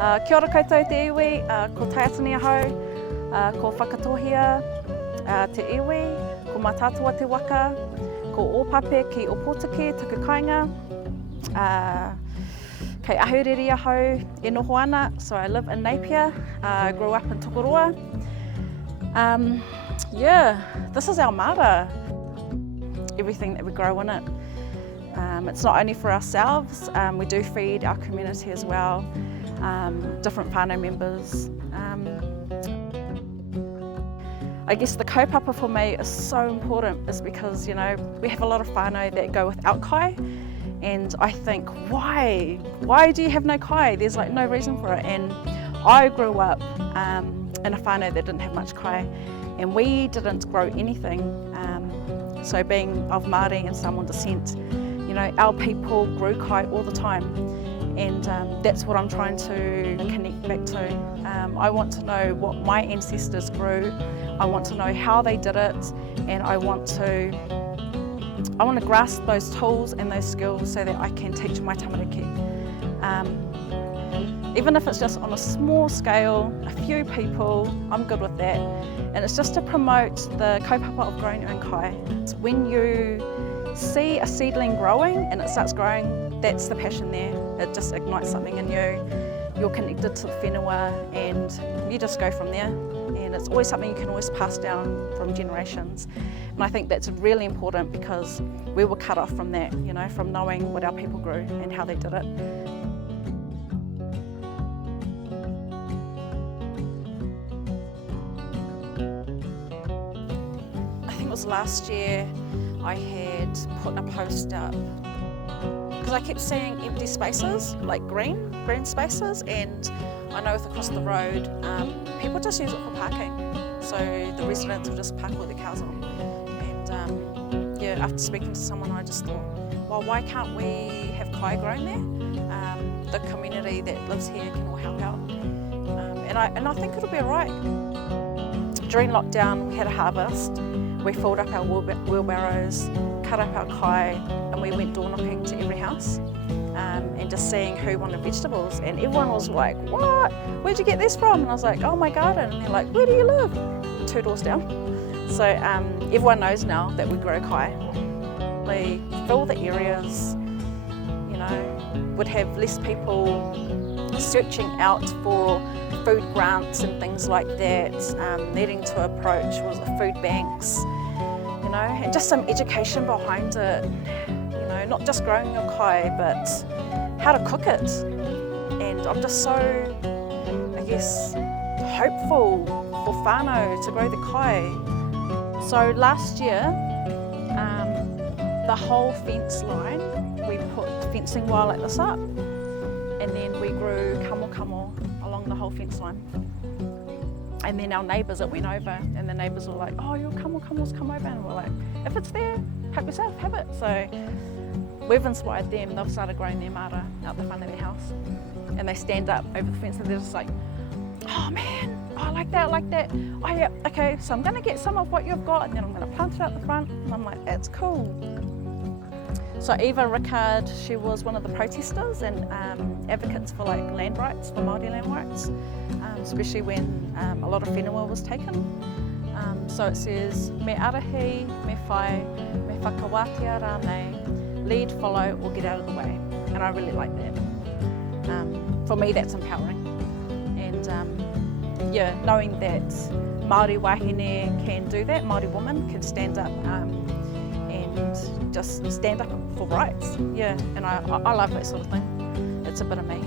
Kia ora koutou te iwi, ko Taiatani ahau, ko whakatohia te iwi, ko mātātua te waka, ko ōpape ki Opotiki, tuku kāinga, kei ahuriri ahau e noho ana, so I live in Napier, grew up in Aotearoa. Yeah, this is our mara, everything that we grow in it. It's not only for ourselves, we do feed our community as well, different whānau members. I guess the kaupapa for me is so important is because, you know, we have a lot of whānau that go without kai, and I think, why? Why do you have no kai? There's like no reason for it. And I grew up in a whānau that didn't have much kai, and we didn't grow anything. So being of Māori and Samoan descent, you know, our people grew kai all the time, and that's what I'm trying to connect back to. I want to know what my ancestors grew, I want to know how they did it, and I want to grasp those tools and those skills so that I can teach my tamariki. Even if it's just on a small scale, a few people, I'm good with that. And it's just to promote the kaupapa of growing your own kai. It's when you see a seedling growing and it starts growing, that's the passion there. It just ignites something in you. You're connected to the whenua and you just go from there. And it's always something you can always pass down from generations. And I think that's really important because we were cut off from that, you know, from knowing what our people grew and how they did it. I think it was last year I had put a post up because I kept seeing empty spaces, like green spaces, and I know across the road people just use it for parking, so the residents will just park all their cars on. And yeah, after speaking to someone, I just thought, well, why can't we have kai growing there? The community that lives here can all help out, and I think it'll be alright. During lockdown we had a harvest, we filled up our wheelbarrows, cut up our kai, and we went door knocking to every house. And just seeing who wanted vegetables, and everyone was like, what? Where'd you get this from? And I was like, oh, my garden. And they're like, where do you live? 2 doors down. So everyone knows now that we grow kai. We fill the areas, you know, would have less people searching out for food grants and things like that, needing to approach food banks, you know, and just some education behind it. Not just growing your kai, but how to cook it. And I'm just so, I guess, hopeful for whānau to grow the kai. So last year, the whole fence line, we put fencing wire like this up, and then we grew kamo along the whole fence line. And then our neighbours that went over, and the neighbours were like, oh, your kamo's come over, and we're like, if it's there, help yourself, have it. So we've inspired them, they've started growing their mara out the front of their house. And they stand up over the fence and they're just like, oh man, oh, I like that. Oh yeah, okay, so I'm gonna get some of what you've got and then I'm gonna plant it out the front. And I'm like, that's cool. So Eva Rickard, she was one of the protesters and advocates for like land rights, for Māori land rights, especially when a lot of whenua was taken. So it says, me arahi, me whai, me whakawatia rānei, lead, follow, or get out of the way. And I really like that. For me, that's empowering. And yeah, knowing that Māori wahine can do that, Māori women can stand up and just stand up for rights. Yeah, and I love that sort of thing. It's a bit of me.